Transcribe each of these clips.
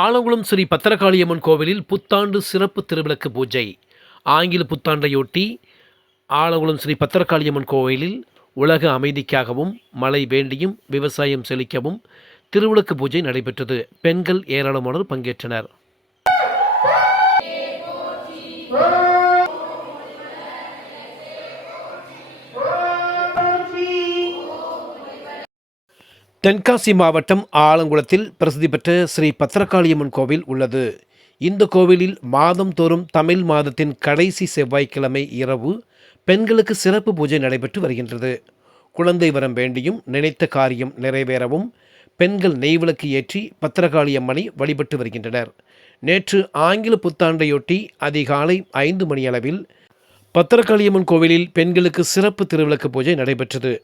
ஆலங்குளம் ஸ்ரீ பத்திரகாளியம்மன் கோவிலில் புத்தாண்டு சிறப்பு திருவிளக்கு பூஜை. ஆங்கில புத்தாண்டையொட்டி ஆலங்குளம் ஸ்ரீ பத்திரகாளியம்மன் கோவிலில் உலக அமைதிக்காகவும் மழை வேண்டியும் விவசாயம் செழிக்கவும் திருவிளக்கு பூஜை நடைபெற்றது. பெண்கள் ஏராளமானோர் பங்கேற்றனர். தென்காசி மாவட்டம் ஆலங்குளத்தில் பிரசித்தி பெற்ற ஸ்ரீ பத்திரகாளியம்மன் கோவில் உள்ளது. இந்த கோவிலில் மாதந்தோறும் தமிழ் மாதத்தின் கடைசி செவ்வாய்க்கிழமை இரவு பெண்களுக்கு சிறப்பு பூஜை நடைபெற்று வருகின்றது. குழந்தை வரம் வேண்டியும் நினைத்த காரியம் நிறைவேறவும் பெண்கள் நெய்விளக்கு ஏற்றி பத்திரகாளியம்மனை வழிபட்டு வருகின்றனர். நேற்று ஆங்கில புத்தாண்டையொட்டி அதிகாலை 5 மணியளவில் பத்திரகாளியம்மன் கோவிலில் பெண்களுக்கு சிறப்பு திருவிளக்கு பூஜை நடைபெற்றது.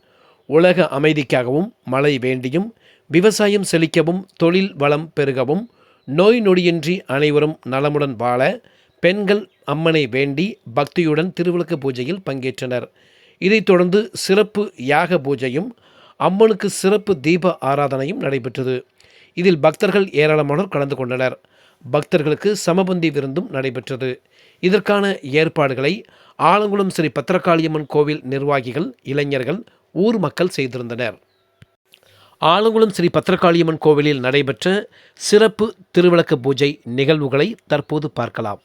உலக அமைதிக்காகவும் மழை வேண்டியும் விவசாயம் செழிக்கவும் தொழில் வளம் பெருகவும் நோய் நொடியின்றி அனைவரும் நலமுடன் வாழ பெண்கள் அம்மனை வேண்டி பக்தியுடன் திருவிளக்கு பூஜையில் பங்கேற்றனர். இதைத் தொடர்ந்து சிறப்பு யாக பூஜையும் அம்மனுக்கு சிறப்பு தீப ஆராதனையும் நடைபெற்றது. இதில் பக்தர்கள் ஏராளமானோர் கலந்து கொண்டனர். பக்தர்களுக்கு சமபந்தி விருந்தும் நடைபெற்றது. இதற்கான ஏற்பாடுகளை ஆலங்குளம் ஸ்ரீ பத்திரகாளியம்மன் கோவில் நிர்வாகிகள், இளைஞர்கள், ஊர் மக்கள் செய்திருந்தனர். ஆலங்குளம் ஸ்ரீ பத்திரகாளியம்மன் கோவிலில் நடைபெற்ற சிறப்பு திருவிளக்கு பூஜை நிகழ்வுகளை தற்போது பார்க்கலாம்.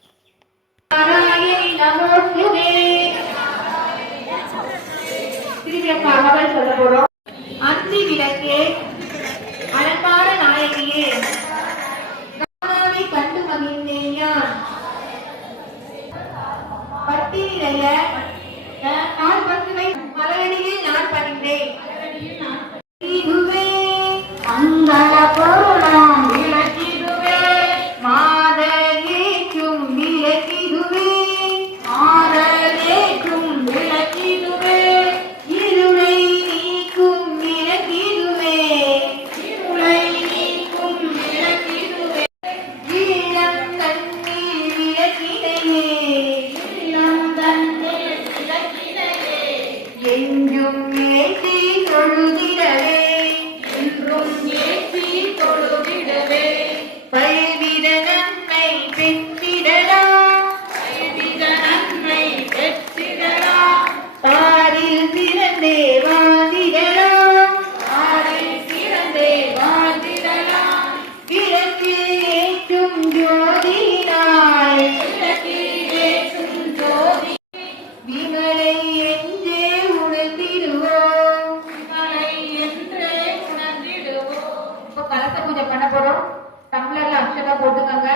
போட்டுக்கங்க.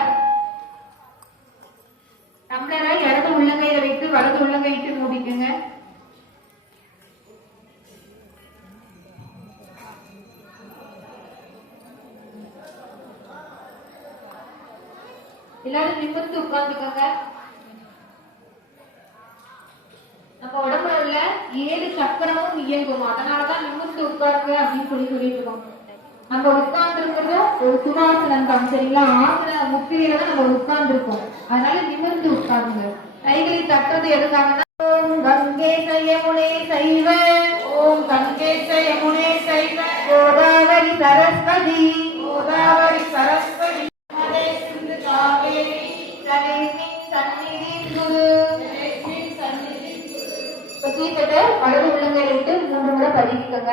டம்ளரை இடது உள்ளங்கையில வைத்து வலது உள்ளங்கையிட்டு மூடிக்குங்க. எல்லாரும் நிமிர்ந்து உட்கார்ந்துக்கங்க. நம்ம உடம்புல உள்ள 7 சக்கரமும் இயங்கும். அதனாலதான் நிமிர்ந்து உட்காருங்க அப்படின்னு சொல்லிட்டு இருக்கோம். நம்ம உட்கார்ந்து இருக்கிறது ஒரு சுகாசனம் தான், சரிங்களா? ஆசன முத்திரையில தான் நம்ம உட்கார்ந்து இருக்கோம். அதனால நிமிர்ந்து உட்காருங்க. கைகளை தட்டுறது எதுக்காகனா ஓம் கங்கேச யமுனே சைவ, ஓம் கங்கேச யமுனே சைவ, கோதாவரி சரஸ்வதி, கோதாவரி சரஸ்வதி, நர்மதே சிந்து காவேரி, ஜலேஸ்மின் சந்நிதி குரு, ஜலேஸ்மின் சந்நிதி குரு. பத்தியப்பட்ட வலது உள்ளங்கையில விட்டு 3 முறை பதிவிக்கங்க.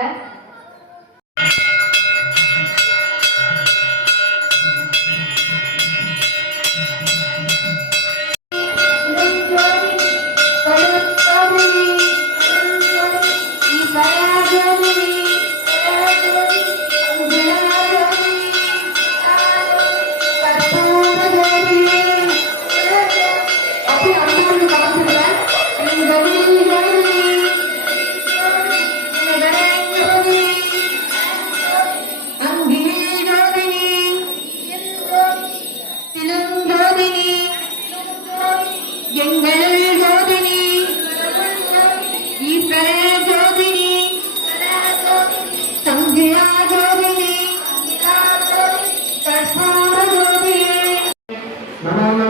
Namo